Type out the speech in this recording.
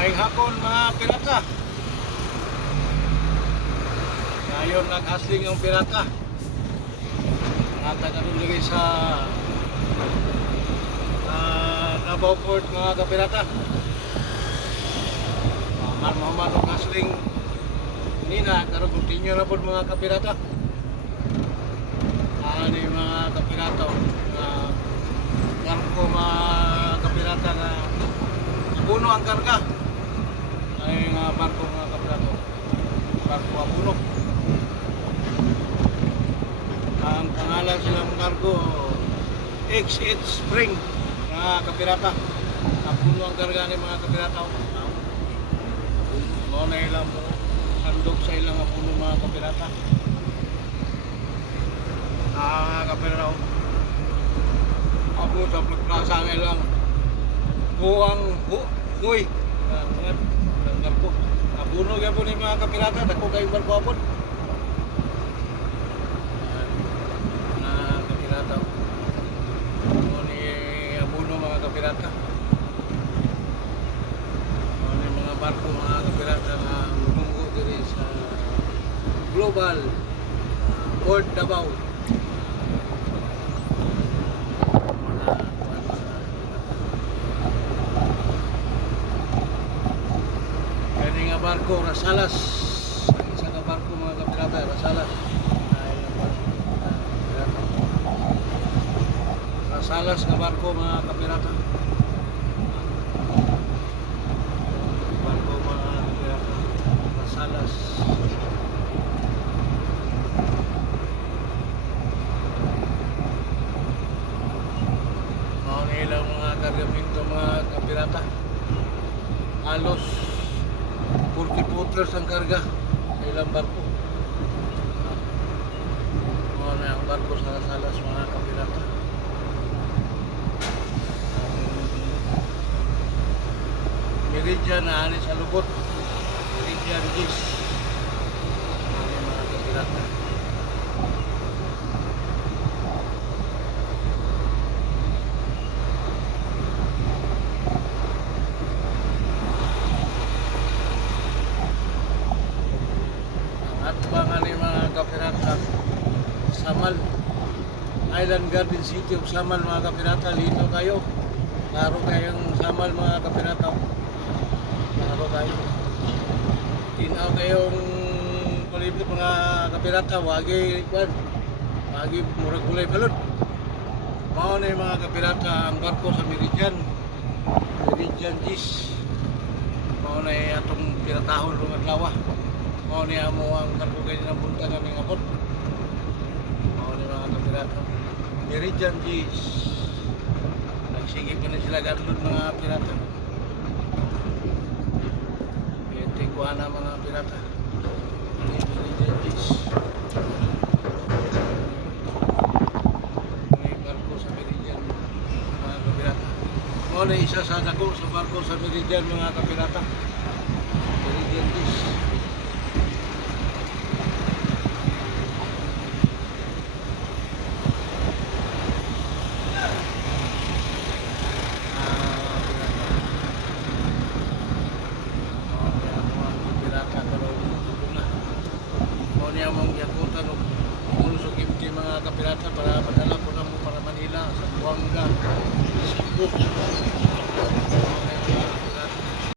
Maayong hapon mga pirata. Ngayon nag-hustling yung pirata. Mga taga-duligay sa Davao Port mga kapirata. Maman ang hustling nina, karon continue na po mga kapirata. Ano yung mga kapirata karko mga kapirata na puno ang karga ay nga barko mga kapirato, barko apuno. Ang pangalan silang kargo X8 Spring mga kapirata. Apuno ang karga ni mga kapirata. Mo na ilang sandok sa ilang apuno mga kapirata. Kapirata ako sa pagkasa ng ilang buwang huy mga barko abuno kaya po ni mga kapirata. Dako kayong barko apon mga kapirata. Ano ni abuno mga kapirata. Ano ni mga barko mga kapirata na munggo diri sa Global Port Davao. Barko Rasalas, ang isa ka barko mga kapirata, Rasalas. Rasalas na barko mga kapirata. Barko mga kapirata, Rasalas. Mga ilang mga kargamento mga kapirata. Halos 40 footers ang karga sa ilang barko. Mga na ang barko sa Rasalas mga kapirata. Meridian na ani sa lubot. Meridian Gis. Ano mga kapirata. At mga ni mga kapirata, Samal, Island Garden City of Samal mga kapirata. Lino kayo, klaro kayong Samal mga kapirata. Klaro kayo, tinaw kayong palibot mga kapirata. Wagi murag kulay balon. Mao na mga kapirata ang barko sa Meridian Gis. Mao na atong piratahon ng adlaw. Mao ni amo ang barko kay ng buntagan ng abot. Mao ni mga kapirata Meridian Gis. Nagsige pa na sila gadlod mga pirata. Kuha na mga pirata. Meridian Gis. May barko sa Meridian mga kapirata. Mao na isa sa dako sa barko sa Meridian mga kapirata. Meridian Gis. Mong yakutan o mulusog yung mga kapirata para padala po na mo para Manila sa Buanga, Cebu.